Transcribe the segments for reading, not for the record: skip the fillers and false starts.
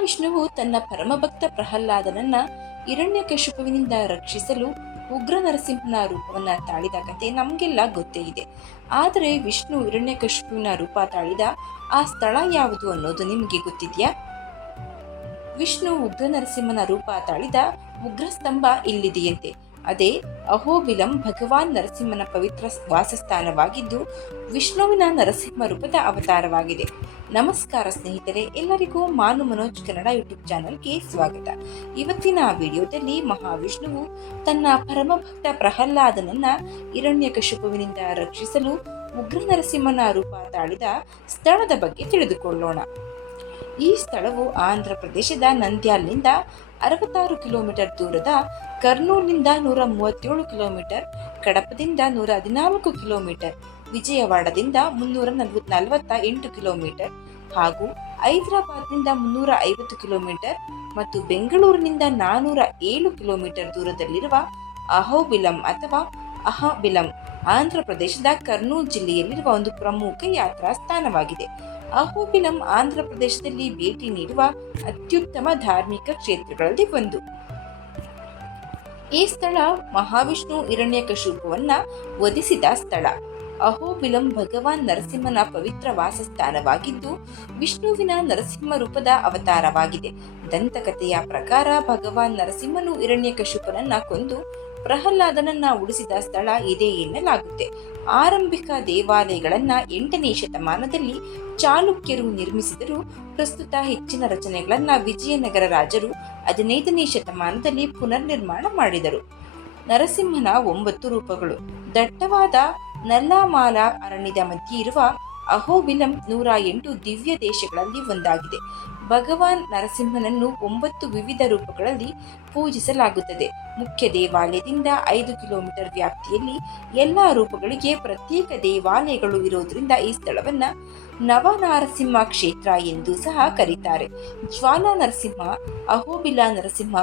ಮಹಾವಿಷ್ಣುವು ತನ್ನ ಪರಮಭಕ್ತ ಪ್ರಹ್ಲಾದನನ್ನ ಹಿರಣ್ಯಕಶಿಪುವಿನಿಂದ ರಕ್ಷಿಸಲು ಉಗ್ರ ನರಸಿಂಹನ ರೂಪವನ್ನ ತಾಳಿದ ಕತೆ ನಮಗೆಲ್ಲ ಗೊತ್ತೇ ಇದೆ. ಆದರೆ ವಿಷ್ಣು ಹಿರಣ್ಯಕಶಿಪುವಿನ ರೂಪ ತಾಳಿದ ಆ ಸ್ಥಳ ಯಾವುದು ಅನ್ನೋದು ನಿಮಗೆ ಗೊತ್ತಿದೆಯಾ? ವಿಷ್ಣು ಉಗ್ರ ನರಸಿಂಹನ ರೂಪ ತಾಳಿದ ಉಗ್ರಸ್ತಂಭ ಇಲ್ಲಿದೆಯಂತೆ. ಅದೇ ಅಹೋಬಿಲಂ ಭಗವಾನ್ ನರಸಿಂಹನ ಪವಿತ್ರ ವಾಸಸ್ಥಾನವಾಗಿದ್ದು ವಿಷ್ಣುವಿನ ನರಸಿಂಹ ರೂಪದ ಅವತಾರವಾಗಿದೆ. ನಮಸ್ಕಾರ ಸ್ನೇಹಿತರೆ, ಎಲ್ಲರಿಗೂ ಮಾನು ಮನೋಜ್ ಕನ್ನಡ ಯೂಟ್ಯೂಬ್ ಚಾನಲ್ಗೆ ಸ್ವಾಗತ. ಇವತ್ತಿನ ವಿಡಿಯೋದಲ್ಲಿ ಮಹಾವಿಷ್ಣುವು ತನ್ನ ಪರಮಭಕ್ತ ಪ್ರಹ್ಲಾದನನ್ನ ಹಿರಣ್ಯಕಶಿಪುವಿನಿಂದ ರಕ್ಷಿಸಲು ಉಗ್ರ ನರಸಿಂಹನ ರೂಪ ತಾಳಿದ ಸ್ಥಳದ ಬಗ್ಗೆ ತಿಳಿದುಕೊಳ್ಳೋಣ. ಈ ಸ್ಥಳವು ಆಂಧ್ರ ಪ್ರದೇಶದ ನಂದ್ಯಾಲ್ನಿಂದ 66 ಕಿಲೋಮೀಟರ್ ದೂರದ, ಕರ್ನೂಲ್ನಿಂದ 137 ಕಿಲೋಮೀಟರ್, ಕಡಪದಿಂದ 114 ಕಿಲೋಮೀಟರ್, ವಿಜಯವಾಡದಿಂದ 348 ಕಿಲೋಮೀಟರ್ ಹಾಗೂ ಹೈದರಾಬಾದ್ನಿಂದ 350 ಕಿಲೋಮೀಟರ್ ಮತ್ತು ಬೆಂಗಳೂರಿನಿಂದ 407 ಕಿಲೋಮೀಟರ್ ದೂರದಲ್ಲಿರುವ ಅಹೋಬಿಲಂ ಅಥವಾ ಅಹಬಿಲಂ ಆಂಧ್ರ ಪ್ರದೇಶದ ಕರ್ನೂಲ್ ಜಿಲ್ಲೆಯಲ್ಲಿರುವ ಒಂದು ಪ್ರಮುಖ ಯಾತ್ರಾ ಸ್ಥಾನವಾಗಿದೆ. ಅಹೋಬಿಲಂ ಆಂಧ್ರ ಪ್ರದೇಶದಲ್ಲಿ ಭೇಟಿ ನೀಡುವ ಅತ್ಯುತ್ತಮ ಧಾರ್ಮಿಕ ಕ್ಷೇತ್ರಗಳಲ್ಲಿ ಒಂದು. ಈ ಸ್ಥಳ ಮಹಾವಿಷ್ಣು ಹಿರಣ್ಯಕಶಿಪುವನ್ನ ವಧಿಸಿದ ಸ್ಥಳ. ಅಹೋಬಿಲಂ ಭಗವಾನ್ ನರಸಿಂಹನ ಪವಿತ್ರ ವಾಸಸ್ಥಾನವಾಗಿದ್ದು ವಿಷ್ಣುವಿನ ನರಸಿಂಹ ರೂಪದ ಅವತಾರವಾಗಿದೆ. ದಂತಕಥೆಯ ಪ್ರಕಾರ ಭಗವಾನ್ ನರಸಿಂಹನು ಹಿರಣ್ಯಕಶಿಪುನನ್ನ ಕೊಂದು ಪ್ರಹ್ಲಾದನನ್ನ ಉಳಿಸಿದ ಸ್ಥಳ ಇದೆ ಎನ್ನಲಾಗುತ್ತೆ. ಆರಂಭಿಕ ದೇವಾಲಯಗಳನ್ನ 8ನೇ ಶತಮಾನದಲ್ಲಿ ಚಾಲುಕ್ಯರು ನಿರ್ಮಿಸಿದರು. ಪ್ರಸ್ತುತ ಹೆಚ್ಚಿನ ರಚನೆಗಳನ್ನ ವಿಜಯನಗರ ರಾಜರು 15ನೇ ಶತಮಾನದಲ್ಲಿ ಪುನರ್ನಿರ್ಮಾಣ ಮಾಡಿದರು. ನರಸಿಂಹನ 9 ರೂಪಗಳು. ದಟ್ಟವಾದ ನಲ್ಲಮಾಲ ಅರಣ್ಯದ ಮಧ್ಯೆ ಇರುವ ಅಹೋಬಿಲಂ 108 ದಿವ್ಯ ದೇಶಗಳಲ್ಲಿ ಒಂದಾಗಿದೆ. ಭಗವಾನ್ ನರಸಿಂಹನನ್ನು 9 ವಿವಿಧ ರೂಪಗಳಲ್ಲಿ ಪೂಜಿಸಲಾಗುತ್ತದೆ. ಮುಖ್ಯ ದೇವಾಲಯದಿಂದ 5 ಕಿಲೋಮೀಟರ್ ವ್ಯಾಪ್ತಿಯಲ್ಲಿ ಎಲ್ಲ ರೂಪಗಳಿಗೆ ಪ್ರತ್ಯೇಕ ದೇವಾಲಯಗಳು ಇರೋದ್ರಿಂದ ಈ ಸ್ಥಳವನ್ನ ನವನಾರಸಿಂಹ ಕ್ಷೇತ್ರ ಎಂದು ಸಹ ಕರೀತಾರೆ. ಜ್ವಾಲಾ ನರಸಿಂಹ, ಅಹೋಬಿಲ ನರಸಿಂಹ,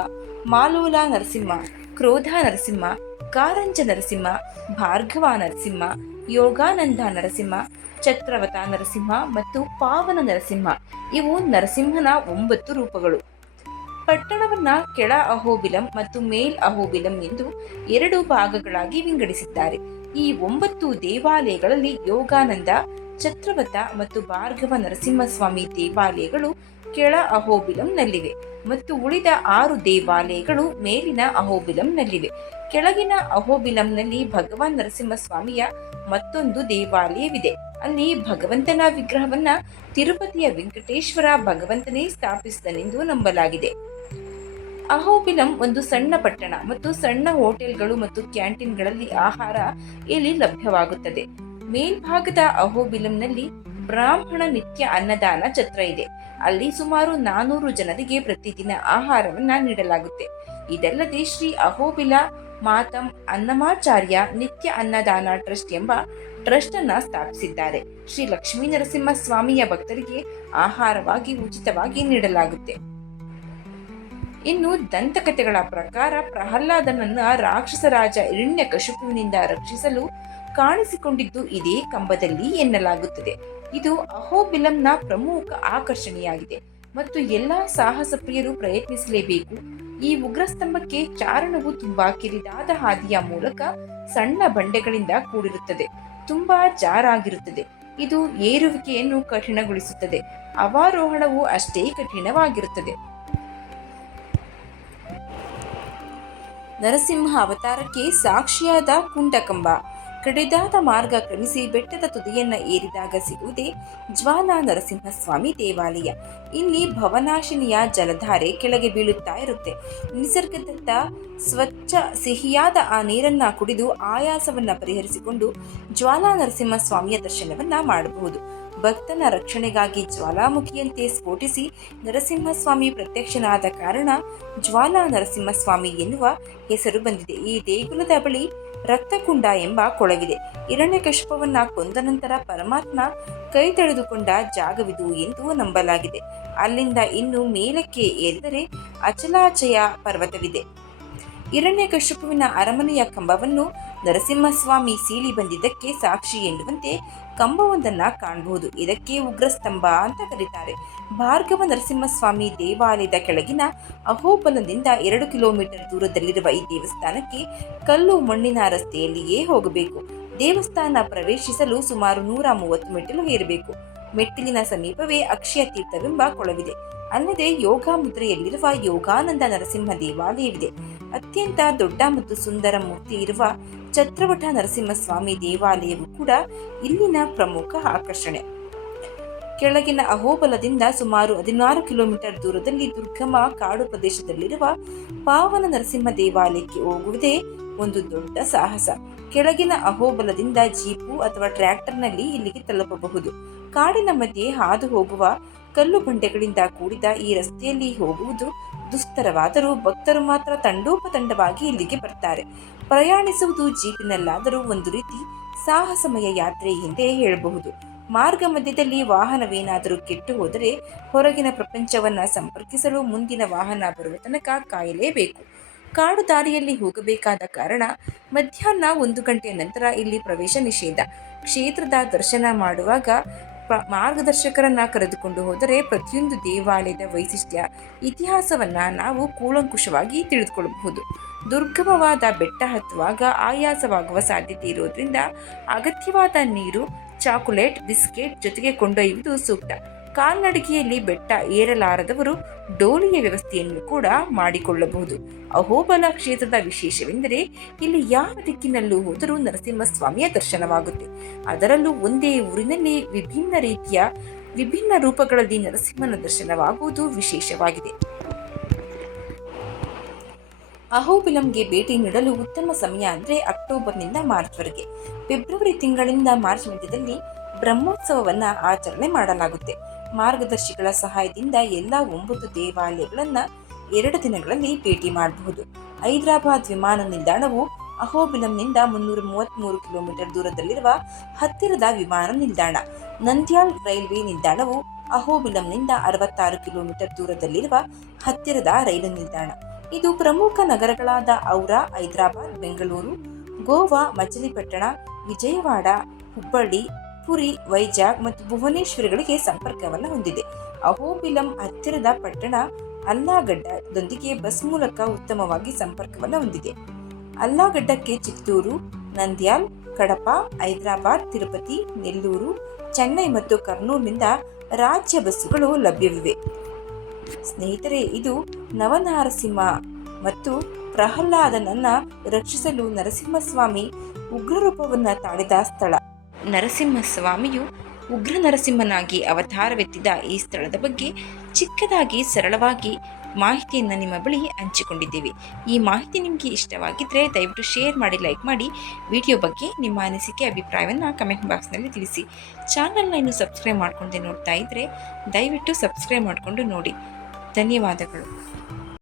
ಮಾಲೋಲ ನರಸಿಂಹ, ಕ್ರೋಧ ನರಸಿಂಹ, ಕಾರಂಜ ನರಸಿಂಹ, ಭಾರ್ಗವ ನರಸಿಂಹ, ಯೋಗಾನಂದ ನರಸಿಂಹ, ಚಕ್ರವತ ನರಸಿಂಹ ಮತ್ತು ಪಾವನ ನರಸಿಂಹ ಇವು ನರಸಿಂಹನ 9 ರೂಪಗಳು. ಪಟ್ಟಣವನ್ನ ಕೆಳ ಅಹೋಬಿಲಂ ಮತ್ತು ಮೇಲ್ ಅಹೋಬಿಲಂ ಎಂದು 2 ಭಾಗಗಳಾಗಿ ವಿಂಗಡಿಸಿದ್ದಾರೆ. ಈ 9 ದೇವಾಲಯಗಳಲ್ಲಿ ಯೋಗಾನಂದ, ಚಕ್ರವತ ಮತ್ತು ಭಾರ್ಗವ ನರಸಿಂಹಸ್ವಾಮಿ ದೇವಾಲಯಗಳು ಕೆಳ ಅಹೋಬಿಲಂನಲ್ಲಿವೆ ಮತ್ತು ಉಳಿದ 6 ದೇವಾಲಯಗಳು ಮೇಲಿನ ಅಹೋಬಿಲಂನಲ್ಲಿವೆ. ಕೆಳಗಿನ ಅಹೋಬಿಲಂನಲ್ಲಿ ಭಗವಾನ್ ನರಸಿಂಹಸ್ವಾಮಿಯ ಮತ್ತೊಂದು ದೇವಾಲಯವಿದೆ. ಅಲ್ಲಿ ಭಗವಂತನ ವಿಗ್ರಹವನ್ನ ತಿರುಪತಿಯ ವೆಂಕಟೇಶ್ವರ ಭಗವಂತನೇ ಸ್ಥಾಪಿಸಿದನೆಂದು ನಂಬಲಾಗಿದೆ. ಅಹೋಬಿಲಂ ಒಂದು ಸಣ್ಣ ಪಟ್ಟಣ ಮತ್ತು ಸಣ್ಣ ಹೋಟೆಲ್ಗಳು ಮತ್ತು ಕ್ಯಾಂಟೀನ್ಗಳಲ್ಲಿ ಆಹಾರ ಇಲ್ಲಿ ಲಭ್ಯವಾಗುತ್ತದೆ. ಮೇಲ್ಭಾಗದ ಅಹೋಬಿಲಂನಲ್ಲಿ ಬ್ರಾಹ್ಮಣ ನಿತ್ಯ ಅನ್ನದಾನ ಛತ್ರ ಇದೆ. ಅಲ್ಲಿ ಸುಮಾರು 400 ಜನರಿಗೆ ಪ್ರತಿದಿನ ಆಹಾರವನ್ನ ನೀಡಲಾಗುತ್ತೆ. ಇದಲ್ಲದೆ ಶ್ರೀ ಅಹೋಬಿಲ ಮಾತಂ ಅನ್ನಮಾಚಾರ್ಯ ನಿತ್ಯ ಅನ್ನದಾನ ಟ್ರಸ್ಟ್ ಎಂಬ ಟ್ರಸ್ಟ್ ಅನ್ನ ಸ್ಥಾಪಿಸಿದ್ದಾರೆ. ಶ್ರೀ ಲಕ್ಷ್ಮೀ ನರಸಿಂಹ ಸ್ವಾಮಿಯ ಭಕ್ತರಿಗೆ ಆಹಾರವಾಗಿ ಉಚಿತವಾಗಿ ನೀಡಲಾಗುತ್ತೆ. ಇನ್ನು ದಂತಕಥೆಗಳ ಪ್ರಕಾರ ಪ್ರಹ್ಲಾದನನ್ನ ರಾಕ್ಷಸ ರಾಜ ಹಿರಣ್ಯಕಶಿಪುವಿನಿಂದ ರಕ್ಷಿಸಲು ಕಾಣಿಸಿಕೊಂಡಿದ್ದು ಇದೇ ಕಂಬದಲ್ಲಿ ಎನ್ನಲಾಗುತ್ತದೆ. ಇದು ಅಹೋಬಿಲಂನ ಪ್ರಮುಖ ಆಕರ್ಷಣೆಯಾಗಿದೆ ಮತ್ತು ಎಲ್ಲಾ ಸಾಹಸ ಪ್ರಿಯರು ಪ್ರಯತ್ನಿಸಲೇಬೇಕು. ಈ ಉಗ್ರಸ್ತಂಭಕ್ಕೆ ಚಾರಣವು ತುಂಬಾ ಕಿರಿದಾದ ಹಾದಿಯ ಮೂಲಕ ಸಣ್ಣ ಬಂಡೆಗಳಿಂದ ಕೂಡಿರುತ್ತದೆ. ತುಂಬಾ ಜಾರಾಗಿರುತ್ತದೆ. ಇದು ಏರುವಿಕೆಯನ್ನು ಕಠಿಣಗೊಳಿಸುತ್ತದೆ. ಅವರೋಹಣವು ಅಷ್ಟೇ ಕಠಿಣವಾಗಿರುತ್ತದೆ. ನರಸಿಂಹ ಅವತಾರಕ್ಕೆ ಸಾಕ್ಷಿಯಾದ ಕುಂಟಕಂಬ. ಕಡಿದಾದ ಮಾರ್ಗ ಕ್ರಮಿಸಿ ಬೆಟ್ಟದ ತುದಿಯನ್ನ ಏರಿದಾಗ ಸಿಗುವುದೇ ಜ್ವಾಲಾ ನರಸಿಂಹಸ್ವಾಮಿ ದೇವಾಲಯ. ಇಲ್ಲಿ ಭವನಾಶಿನಿಯ ಜಲಧಾರೆ ಕೆಳಗೆ ಬೀಳುತ್ತಾ ಇರುತ್ತೆ. ನಿಸರ್ಗದತ್ತ ಸ್ವಚ್ಛ ಸಿಹಿಯಾದ ಆ ನೀರನ್ನ ಕುಡಿದು ಆಯಾಸವನ್ನ ಪರಿಹರಿಸಿಕೊಂಡು ಜ್ವಾಲಾ ನರಸಿಂಹಸ್ವಾಮಿಯ ದರ್ಶನವನ್ನ ಮಾಡಬಹುದು. ಭಕ್ತನ ರಕ್ಷಣೆಗಾಗಿ ಜ್ವಾಲಾಮುಖಿಯಂತೆ ಸ್ಫೋಟಿಸಿ ನರಸಿಂಹಸ್ವಾಮಿ ಪ್ರತ್ಯಕ್ಷನಾದ ಕಾರಣ ಜ್ವಾಲಾ ನರಸಿಂಹಸ್ವಾಮಿ ಎನ್ನುವ ಹೆಸರು ಬಂದಿದೆ. ಈ ದೇಗುಲದ ಬಳಿ ರಕ್ತಕುಂಡ ಎಂಬ ಕೊಳವಿದೆ. ಹಿರಣ್ಯಕಶಿಪುವನ್ನ ಕೊಂದ ನಂತರ ಪರಮಾತ್ಮ ಕೈ ತೊಳೆದುಕೊಂಡ ಜಾಗವಿದು ಎಂದು ನಂಬಲಾಗಿದೆ. ಅಲ್ಲಿಂದ ಇನ್ನು ಮೇಲಕ್ಕೆ ಏರಿದರೆ ಅಚಲಾಚಯ ಪರ್ವತವಿದೆ. ಹಿರಣ್ಯಕಶಿಪುವಿನ ಅರಮನೆಯ ಕಂಬವನ್ನು ನರಸಿಂಹಸ್ವಾಮಿ ಸೀಳಿ ಬಂದಿದ್ದಕ್ಕೆ ಸಾಕ್ಷಿ ಎನ್ನುವಂತೆ ಕಂಬವೊಂದನ್ನು ಕಾಣಬಹುದು. ಇದಕ್ಕೆ ಉಗ್ರಸ್ತಂಭ ಅಂತ ಕರೀತಾರೆ. ಭಾರ್ಗವ ನರಸಿಂಹಸ್ವಾಮಿ ದೇವಾಲಯದ ಕೆಳಗಿನ ಅಹೋಬಲದಿಂದ 2 ಕಿಲೋಮೀಟರ್ ದೂರದಲ್ಲಿರುವ ಈ ದೇವಸ್ಥಾನಕ್ಕೆ ಕಲ್ಲು ಮಣ್ಣಿನ ರಸ್ತೆಯಲ್ಲಿಯೇ ಹೋಗಬೇಕು. ದೇವಸ್ಥಾನ ಪ್ರವೇಶಿಸಲು ಸುಮಾರು 130 ಮೆಟ್ಟಿಲು ಏರಬೇಕು. ಮೆಟ್ಟಿಲಿನ ಸಮೀಪವೇ ಅಕ್ಷಯ ತೀರ್ಥವೆಂಬ ಕೊಳವಿದೆ. ಅಲ್ಲದೆ ಯೋಗ ಮುದ್ರೆಯಲ್ಲಿರುವ ಯೋಗಾನಂದ ನರಸಿಂಹ ದೇವಾಲಯವಿದೆ. ಅತ್ಯಂತ ದೊಡ್ಡ ಮತ್ತು ಸುಂದರ ಮೂರ್ತಿ ಇರುವ ಛತ್ರವಟ ನರಸಿಂಹಸ್ವಾಮಿ ದೇವಾಲಯವು ಕೂಡ ಇಲ್ಲಿನ ಪ್ರಮುಖ ಆಕರ್ಷಣೆ. ಕೆಳಗಿನ ಅಹೋಬಲದಿಂದ ಸುಮಾರು 16 ಕಿಲೋಮೀಟರ್ ದೂರದಲ್ಲಿ ದುರ್ಗಮ ಕಾಡು ಪ್ರದೇಶದಲ್ಲಿರುವ ಪಾವನ ನರಸಿಂಹ ದೇವಾಲಯಕ್ಕೆ ಹೋಗುವುದೇ ಒಂದು ದೊಡ್ಡ ಸಾಹಸ. ಕೆಳಗಿನ ಅಹೋಬಲದಿಂದ ಜೀಪು ಅಥವಾ ಟ್ರ್ಯಾಕ್ಟರ್ನಲ್ಲಿ ಇಲ್ಲಿಗೆ ತಲುಪಬಹುದು. ಕಾಡಿನ ಮಧ್ಯೆ ಹಾದು ಹೋಗುವ ಕಲ್ಲು ಬಂಡೆಗಳಿಂದ ಕೂಡಿದ ಈ ರಸ್ತೆಯಲ್ಲಿ ಹೋಗುವುದು ದುಸ್ತರವಾದರೂ ಭಕ್ತರು ಮಾತ್ರ ತಂಡೋಪತಂಡವಾಗಿ ಇಲ್ಲಿಗೆ ಬರ್ತಾರೆ. ಪ್ರಯಾಣಿಸುವುದು ಜೀಪಿನಲ್ಲಾದರೂ ಒಂದು ರೀತಿ ಸಾಹಸಮಯ ಯಾತ್ರೆ ಎಂದೇ ಹೇಳಬಹುದು. ಮಾರ್ಗ ಮಧ್ಯದಲ್ಲಿ ವಾಹನವೇನಾದರೂ ಕೆಟ್ಟು ಹೋದರೆ ಹೊರಗಿನ ಪ್ರಪಂಚವನ್ನ ಸಂಪರ್ಕಿಸಲು ಮುಂದಿನ ವಾಹನ ಬರುವ ತನಕ ಕಾಯಲೇಬೇಕು. ಕಾಡು ದಾರಿಯಲ್ಲಿ ಹೋಗಬೇಕಾದ ಕಾರಣ ಮಧ್ಯಾಹ್ನ 1 ಗಂಟೆಯ ನಂತರ ಇಲ್ಲಿ ಪ್ರವೇಶ ನಿಷೇಧ. ಕ್ಷೇತ್ರದ ದರ್ಶನ ಮಾಡುವಾಗ ಮಾರ್ಗದರ್ಶಕರನ್ನ ಕರೆದುಕೊಂಡು ಹೋದರೆ ಪ್ರತಿಯೊಂದು ದೇವಾಲಯದ ವೈಶಿಷ್ಟ್ಯ, ಇತಿಹಾಸವನ್ನ ನಾವು ಕೂಲಂಕುಷವಾಗಿ ತಿಳಿದುಕೊಳ್ಳಬಹುದು. ದುರ್ಗಮವಾದ ಬೆಟ್ಟ ಹತ್ತುವಾಗ ಆಯಾಸವಾಗುವ ಸಾಧ್ಯತೆ ಇರುವುದರಿಂದ ಅಗತ್ಯವಾದ ನೀರು, ಚಾಕೊಲೇಟ್, ಬಿಸ್ಕೆಟ್ ಜೊತೆಗೆ ಕೊಂಡೊಯ್ಯುವುದು ಸೂಕ್ತ. ಕಾಲ್ನಡಿಗೆಯಲ್ಲಿ ಬೆಟ್ಟ ಏರಲಾರದವರು ಡೋಲಿಯ ವ್ಯವಸ್ಥೆಯನ್ನು ಕೂಡ ಮಾಡಿಕೊಳ್ಳಬಹುದು. ಅಹೋಬಲ ಕ್ಷೇತ್ರದ ವಿಶೇಷವೆಂದರೆ ಇಲ್ಲಿ ಯಾವ ದಿಕ್ಕಿನಲ್ಲೂ ಹೋದರೂ ನರಸಿಂಹಸ್ವಾಮಿಯ ದರ್ಶನವಾಗುತ್ತೆ. ಅದರಲ್ಲೂ ಒಂದೇ ಊರಿನಲ್ಲಿ ವಿಭಿನ್ನ ರೂಪಗಳಲ್ಲಿ ನರಸಿಂಹನ ದರ್ಶನವಾಗುವುದು ವಿಶೇಷವಾಗಿದೆ. ಅಹೋಬಿಲಂಗೆ ಭೇಟಿ ನೀಡಲು ಉತ್ತಮ ಸಮಯ ಅಂದರೆ ಅಕ್ಟೋಬರ್ನಿಂದ ಮಾರ್ಚ್ವರೆಗೆ. ಫೆಬ್ರವರಿ ತಿಂಗಳಿಂದ ಮಾರ್ಚ್ ಮಧ್ಯದಲ್ಲಿ ಬ್ರಹ್ಮೋತ್ಸವವನ್ನು ಆಚರಣೆ ಮಾಡಲಾಗುತ್ತೆ. ಮಾರ್ಗದರ್ಶಿಗಳ ಸಹಾಯದಿಂದ ಎಲ್ಲ 9 ದೇವಾಲಯಗಳನ್ನು 2 ದಿನಗಳಲ್ಲಿ ಭೇಟಿ ಮಾಡಬಹುದು. ಹೈದರಾಬಾದ್ ವಿಮಾನ ನಿಲ್ದಾಣವು ಅಹೋಬಿಲಂನಿಂದ 333 ಕಿಲೋಮೀಟರ್ ದೂರದಲ್ಲಿರುವ ಹತ್ತಿರದ ವಿಮಾನ ನಿಲ್ದಾಣ. ನಂದ್ಯಾಲ್ ರೈಲ್ವೆ ನಿಲ್ದಾಣವು ಅಹೋಬಿಲಂನಿಂದ 66 ಕಿಲೋಮೀಟರ್ ದೂರದಲ್ಲಿರುವ ಹತ್ತಿರದ ರೈಲು ನಿಲ್ದಾಣ. ಇದು ಪ್ರಮುಖ ನಗರಗಳಾದ ಔರಾ, ಹೈದರಾಬಾದ್, ಬೆಂಗಳೂರು, ಗೋವಾ, ಮಚಿಲಿಪಟ್ಟಣ, ವಿಜಯವಾಡ, ಹುಬ್ಬಳ್ಳಿ, ಪುರಿ, ವೈಜಾಗ್ ಮತ್ತು ಭುವನೇಶ್ವರಗಳಿಗೆ ಸಂಪರ್ಕವನ್ನು ಹೊಂದಿದೆ. ಅಹೋಬಿಲಂ ಹತ್ತಿರದ ಪಟ್ಟಣ ಅಲ್ಲಾಗಡ್ಡದೊಂದಿಗೆ ಬಸ್ ಮೂಲಕ ಉತ್ತಮವಾಗಿ ಸಂಪರ್ಕವನ್ನು ಹೊಂದಿದೆ. ಅಲ್ಲಾಗಡ್ಡಕ್ಕೆ ಚಿತ್ತೂರು, ನಂದ್ಯಾಲ್, ಕಡಪ, ಹೈದರಾಬಾದ್, ತಿರುಪತಿ, ನೆಲ್ಲೂರು, ಚೆನ್ನೈ ಮತ್ತು ಕರ್ನೂಲ್ನಿಂದ ರಾಜ್ಯ ಬಸ್ಸುಗಳು ಲಭ್ಯವಿವೆ. ಸ್ನೇಹಿತರೆ, ಇದು ನವನಾರಸಿಂಹ ಮತ್ತು ಪ್ರಹ್ಲಾದನನ್ನ ರಕ್ಷಿಸಲು ನರಸಿಂಹಸ್ವಾಮಿ ಉಗ್ರರೂಪವನ್ನು ತಾಳಿದ ಸ್ಥಳ. ನರಸಿಂಹಸ್ವಾಮಿಯು ಉಗ್ರ ನರಸಿಂಹನಾಗಿ ಅವತಾರವೆತ್ತಿದ ಈ ಸ್ಥಳದ ಬಗ್ಗೆ ಚಿಕ್ಕದಾಗಿ ಸರಳವಾಗಿ ಮಾಹಿತಿಯನ್ನು ನಿಮ್ಮ ಬಳಿ ಹಂಚಿಕೊಂಡಿದ್ದೇವೆ. ಈ ಮಾಹಿತಿ ನಿಮಗೆ ಇಷ್ಟವಾಗಿದ್ದರೆ ದಯವಿಟ್ಟು ಶೇರ್ ಮಾಡಿ, ಲೈಕ್ ಮಾಡಿ. ವಿಡಿಯೋ ಬಗ್ಗೆ ನಿಮ್ಮ ಅನಿಸಿಕೆ, ಅಭಿಪ್ರಾಯವನ್ನು ಕಮೆಂಟ್ ಬಾಕ್ಸ್ನಲ್ಲಿ ತಿಳಿಸಿ. ಚಾನಲ್ನ ಇನ್ನೂ ಸಬ್ಸ್ಕ್ರೈಬ್ ಮಾಡ್ಕೊಂಡೆ ನೋಡ್ತಾ ಇದ್ದರೆ ದಯವಿಟ್ಟು ಸಬ್ಸ್ಕ್ರೈಬ್ ಮಾಡಿಕೊಂಡು ನೋಡಿ. ಧನ್ಯವಾದಗಳು.